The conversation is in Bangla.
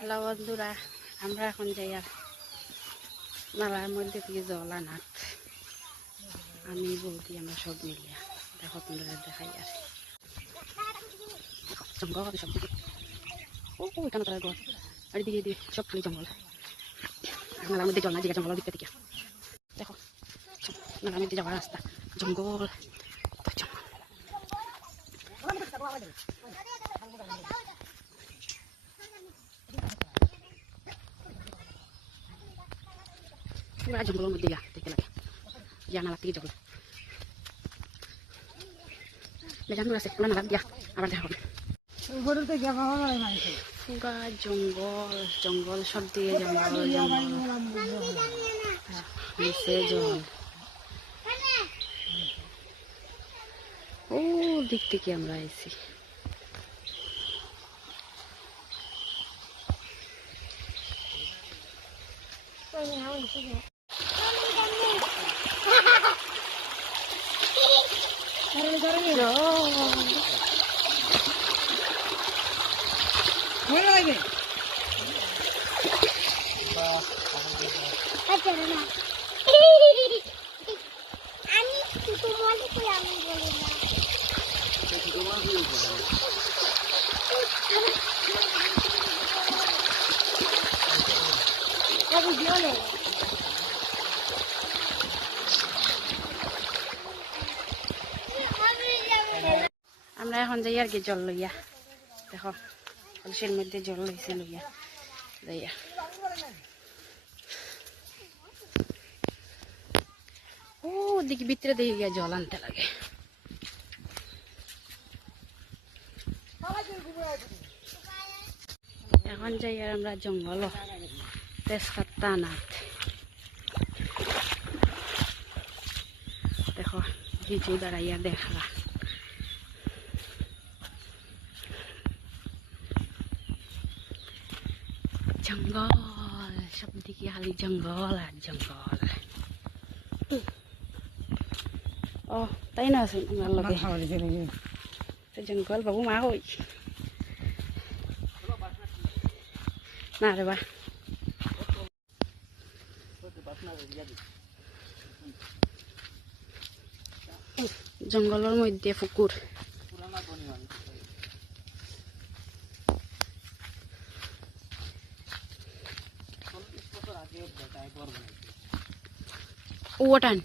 হ্যালো বন্ধুরা, আমরা এখন যাই আর নালার মধ্যে থেকে জল আনাত। আমি বৌদি আমরা সব মিলিয়া দেখো তোমরা দেখাই আর জঙ্গল সব দিকে। ও এখানে তারা ঘর আর দিকে দিয়ে সব খালি জঙ্গল। নালার মধ্যে জল না, দিকে জঙ্গল দিকে দিকে দেখো নালার মধ্যে যাওয়ার রাস্তা জঙ্গল জঙ্গল। পুরা জঙ্গলের মধ্যে দেখতে লাগে যা নালার থেকে জঙ্গল বেজান আছে। পুরা নালার দিয়া আবার দেখা হবে। পুরা জঙ্গল জঙ্গল সব দিয়ে জঙ্গল নিচে জল। ও দিক থেকে আমরা এসেছি। আমরা এখন যাই আর কি জল লইয়া দেখো কলসির মধ্যে জল লইছে লইয়া যাইয়া। ও দিকে ভিতরে দিয়ে গিয়া জল আনতে লাগে। এখন যাই আর আমরা জঙ্গল তেজপাতা আনাত। দেখো জিজু দাঁড়াইয়া দেখা জঙ্গল সব দিকে খালি জঙ্গল আর জঙ্গল। ও তাই না আছে আমার লগে জঙ্গল বাবু মা হই না রে বা জঙ্গলের মধ্যে পুকুর। ওটান